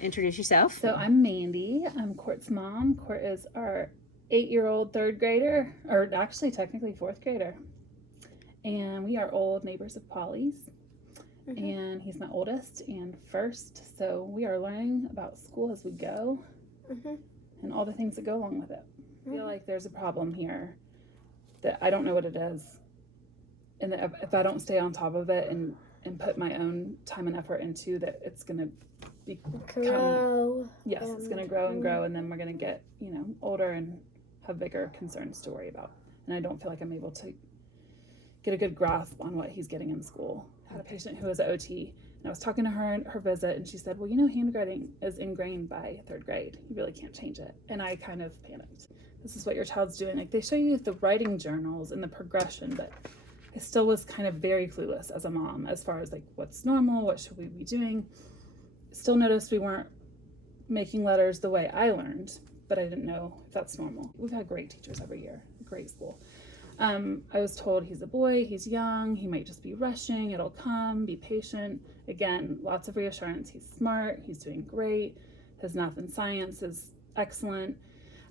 introduce yourself. So I'm Mandy. I'm Kourt's mom. Kourt is our 8-year-old third grader, or actually technically fourth grader. And we are old neighbors of Polly's. Mm-hmm. And he's my oldest and first. So we are learning about school as we go, mm-hmm. and all the things that go along with it. Mm-hmm. I feel like there's a problem here that I don't know what it is. And that if I don't stay on top of it and put my own time and effort into that, it's going to grow. Yes, it's going to grow and grow, and then we're going to get, older and have bigger concerns to worry about. And I don't feel like I'm able to get a good grasp on what he's getting in school. I had a patient who was at OT, and I was talking to her in her visit, and she said, well, handwriting is ingrained by third grade. You really can't change it. And I kind of panicked. This is what your child's doing. Like, they show you the writing journals and the progression, but I still was kind of very clueless as a mom as far as, like, what's normal, what should we be doing. Still noticed we weren't making letters the way I learned, but I didn't know if that's normal. We've had great teachers every year, great school. I was told he's a boy, he's young, he might just be rushing, it'll come, be patient. Again, lots of reassurance. He's smart, he's doing great, his math and science is excellent.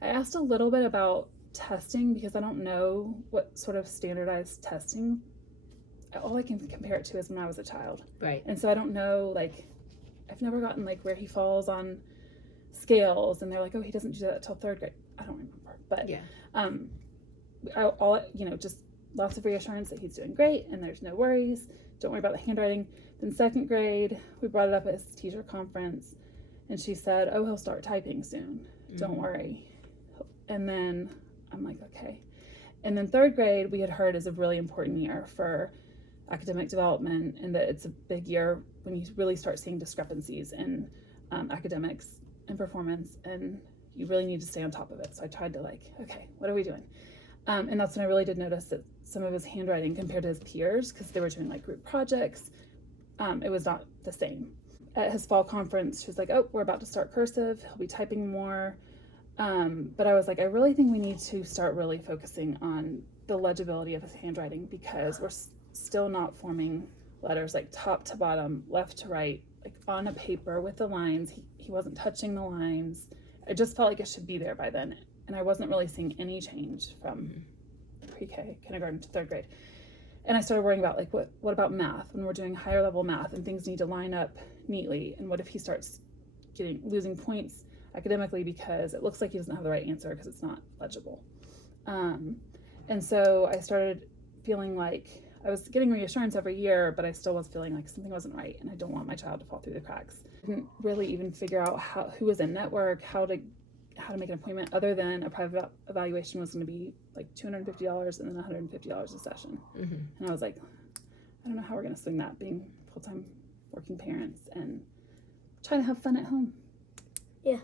I asked a little bit about testing because I don't know what sort of standardized testing. All I can compare it to is when I was a child. Right. And so I don't know, like, I've never gotten, like, where he falls on scales, and they're like, oh, he doesn't do that till third grade. I don't remember. But, yeah. Just lots of reassurance that he's doing great and there's no worries. Don't worry about the handwriting. Then second grade, we brought it up at his teacher conference, and she said, oh, he'll start typing soon. Mm-hmm. Don't worry. And then I'm like, okay. And then third grade, we had heard is a really important year for academic development, and that it's a big year when you really start seeing discrepancies in academics and performance, and you really need to stay on top of it. So I tried to, okay, what are we doing? And that's when I really did notice that some of his handwriting compared to his peers, because they were doing group projects, it was not the same. At his fall conference, she was like, oh, we're about to start cursive. He'll be typing more. But I was like, I really think we need to start really focusing on the legibility of his handwriting, because we're still not forming letters top to bottom, left to right, on a paper with the lines. He wasn't touching the lines. I just felt like it should be there by then. And I wasn't really seeing any change from pre-K, kindergarten to third grade. And I started worrying about what about math, when we're doing higher level math and things need to line up neatly? And what if he starts losing points academically because it looks like he doesn't have the right answer because it's not legible? And so I started feeling like I was getting reassurance every year, but I still was feeling like something wasn't right, and I don't want my child to fall through the cracks. I didn't really even figure out who was in network, how to make an appointment, other than a private evaluation was going to be $250 and then $150 a session. Mm-hmm. And I was like, I don't know how we're going to swing that, being full-time working parents and trying to have fun at home. Yeah.